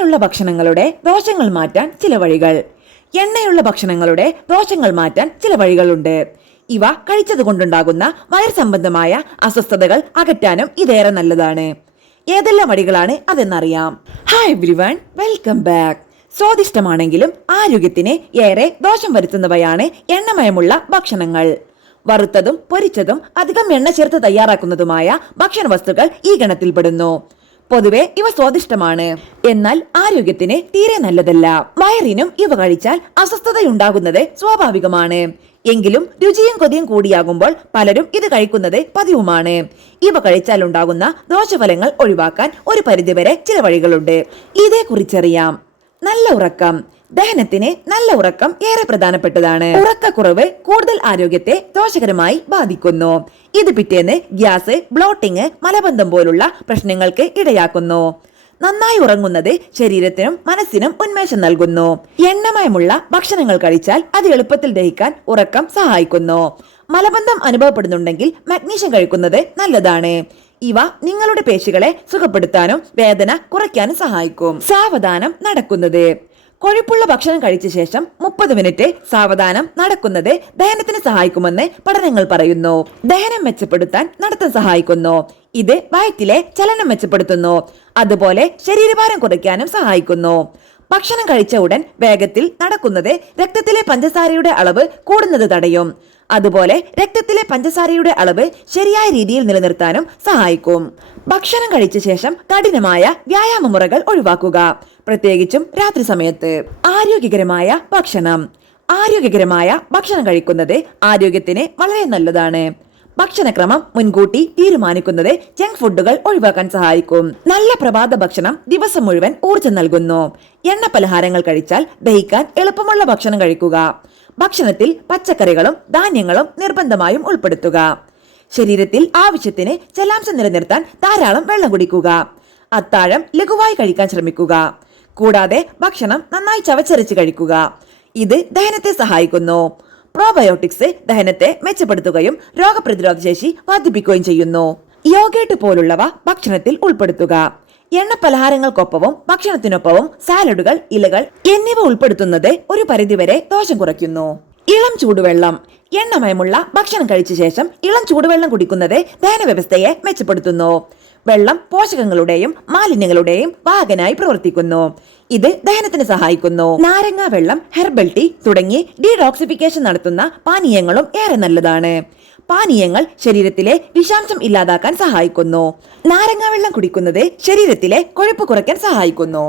എണ്ണയുള്ള ഭക്ഷണങ്ങളുടെ ദോഷങ്ങൾ മാറ്റാൻ ചില വഴികൾ. എണ്ണയുള്ള ഭക്ഷണങ്ങളുടെ ദോഷങ്ങൾ മാറ്റാൻ ചില വഴികളുണ്ട്. ഇവ കഴിച്ചതുകൊണ്ടുണ്ടാകുന്ന വയർ സംബന്ധമായ അസ്വസ്ഥതകൾ അകറ്റാനും ഇതേറെ നല്ലതാണ്. ഏതെല്ലാം വഴികളാണ് അതെന്നറിയാം. Hi everyone, welcome back. സ്വാദിഷ്ടമാണെങ്കിലും ആരോഗ്യത്തിന് ഏറെ ദോഷം വരുത്തുന്നവയാണ് എണ്ണമയമുള്ള ഭക്ഷണങ്ങൾ. വറുത്തതും പൊരിച്ചതും അധികം എണ്ണ ചേർത്ത് തയ്യാറാക്കുന്നതുമായ ഭക്ഷണ വസ്തുക്കൾ ഈ ഗണത്തിൽപ്പെടുന്നു. പൊതുവെ ഇവ സ്വാദിഷ്ടമാണ്, എന്നാൽ ആരോഗ്യത്തിന് തീരെ നല്ലതല്ല. വയറിനും ഇവ കഴിച്ചാൽ അസ്വസ്ഥതയുണ്ടാകുന്നത് സ്വാഭാവികമാണ്. എങ്കിലും രുചിയും കൊതിയും കൂടിയാകുമ്പോൾ പലരും ഇത് കഴിക്കുന്നത് പതിവുമാണ്. ഇവ കഴിച്ചാൽ ഉണ്ടാകുന്ന ദോഷഫലങ്ങൾ ഒഴിവാക്കാൻ ഒരു പരിധിവരെ ചില വഴികളുണ്ട്. ഇതേക്കുറിച്ചറിയാം. നല്ല ഉറക്കം. ദഹനത്തിന് നല്ല ഉറക്കം ഏറെ പ്രധാനപ്പെട്ടതാണ്. ഉറക്കക്കുറവ് കൂടുതൽ ആരോഗ്യത്തെ ദോഷകരമായി ബാധിക്കുന്നു. ഇത് പിറ്റേന്ന് ഗ്യാസ്, ബ്ലോട്ടിംഗ്, മലബന്ധം പോലുള്ള പ്രശ്നങ്ങൾക്ക് ഇടയാക്കുന്നു. നന്നായി ഉറങ്ങുന്നത് ശരീരത്തിനും മനസ്സിനും ഉന്മേഷം നൽകുന്നു. എണ്ണമയമുള്ള ഭക്ഷണങ്ങൾ കഴിച്ചാൽ അത് എളുപ്പത്തിൽ ദഹിക്കാൻ ഉറക്കം സഹായിക്കുന്നു. മലബന്ധം അനുഭവപ്പെടുന്നുണ്ടെങ്കിൽ മഗ്നീഷ്യം കഴിക്കുന്നത് നല്ലതാണ്. ഇവ നിങ്ങളുടെ പേശികളെ സുഖപ്പെടുത്താനും വേദന കുറയ്ക്കാനും സഹായിക്കും. സാവധാനം നടക്കുന്നത്. കൊഴുപ്പുള്ള ഭക്ഷണം കഴിച്ച ശേഷം 30 മിനിറ്റ് സാവധാനം നടക്കുന്നത് ദഹനത്തിന് സഹായിക്കുമെന്ന് പഠനങ്ങൾ പറയുന്നു. ദഹനം മെച്ചപ്പെടുത്താൻ നടത്തം സഹായിക്കുന്നു. ഇത് വയറ്റിലെ ചലനം മെച്ചപ്പെടുത്തുന്നു. അതുപോലെ ശരീരഭാരം കുറയ്ക്കാനും സഹായിക്കുന്നു. ഭക്ഷണം കഴിച്ച ഉടൻ വേഗത്തിൽ നടക്കുന്നത് രക്തത്തിലെ പഞ്ചസാരയുടെ അളവ് കൂടുന്നത് തടയും. അതുപോലെ രക്തത്തിലെ പഞ്ചസാരയുടെ അളവ് ശരിയായ രീതിയിൽ നിലനിർത്താനും സഹായിക്കും. ഭക്ഷണം കഴിച്ച ശേഷം കഠിനമായ വ്യായാമ മുറകൾ ഒഴിവാക്കുക, പ്രത്യേകിച്ചും രാത്രി സമയത്ത്. ആരോഗ്യകരമായ ഭക്ഷണം. ആരോഗ്യകരമായ ഭക്ഷണം കഴിക്കുന്നത് ആരോഗ്യത്തിന് വളരെ നല്ലതാണ്. ഭക്ഷണക്രമം മുൻകൂട്ടി തീരുമാനിക്കുന്നത് ജങ്ക് ഫുഡുകൾ ഒഴിവാക്കാൻ സഹായിക്കും. നല്ല പ്രഭാത ഭക്ഷണം ദിവസം മുഴുവൻ ഊർജ്ജം നൽകുന്നു. എണ്ണ പലഹാരങ്ങൾ കഴിച്ചാൽ ദഹിക്കാൻ എളുപ്പമുള്ള ഭക്ഷണം കഴിക്കുക. ഭക്ഷണത്തിൽ പച്ചക്കറികളും ധാന്യങ്ങളും നിർബന്ധമായും ഉൾപ്പെടുത്തുക. ശരീരത്തിൽ ആവശ്യത്തിന് ജലാംശം നിലനിർത്താൻ ധാരാളം വെള്ളം കുടിക്കുക. അത്താഴം ലഘുവായി കഴിക്കാൻ ശ്രമിക്കുക. കൂടാതെ ഭക്ഷണം നന്നായി ചവച്ചരച്ച് കഴിക്കുക. ഇത് ദഹനത്തെ സഹായിക്കുന്നു. പ്രോബയോട്ടിക്സ് ദഹനത്തെ മെച്ചപ്പെടുത്തുകയും രോഗപ്രതിരോധ ശേഷി വർദ്ധിപ്പിക്കുകയും ചെയ്യുന്നു. യോഗേട്ട് പോലുള്ളവ ഭക്ഷണത്തിൽ ഉൾപ്പെടുത്തുക. എണ്ണ പലഹാരങ്ങൾക്കൊപ്പവും ഭക്ഷണത്തിനൊപ്പവും സാലഡുകൾ, ഇലകൾ എന്നിവ ഉൾപ്പെടുത്തുന്നത് ഒരു പരിധിവരെ ദോഷം കുറയ്ക്കുന്നു. ഇളം ചൂടുവെള്ളം. എണ്ണമയമുള്ള ഭക്ഷണം കഴിച്ച ശേഷം ഇളം ചൂടുവെള്ളം കുടിക്കുന്നത് ദഹന വ്യവസ്ഥയെ മെച്ചപ്പെടുത്തുന്നു. വെള്ളം പോഷകങ്ങളുടെയും മാലിന്യങ്ങളുടെയും വാഹകനായി പ്രവർത്തിക്കുന്നു. ഇത് ദഹനത്തിന് സഹായിക്കുന്നു. നാരങ്ങ വെള്ളം, ഹെർബൽ ടീ തുടങ്ങി ഡീടോക്സിഫിക്കേഷൻ നടത്തുന്ന പാനീയങ്ങളും ഏറെ നല്ലതാണ്. പാനീയങ്ങൾ ശരീരത്തിലെ വിഷാംശം ഇല്ലാതാക്കാൻ സഹായിക്കുന്നു. നാരങ്ങ വെള്ളം കുടിക്കുന്നത് ശരീരത്തിലെ കൊഴുപ്പ് കുറയ്ക്കാൻ സഹായിക്കുന്നു.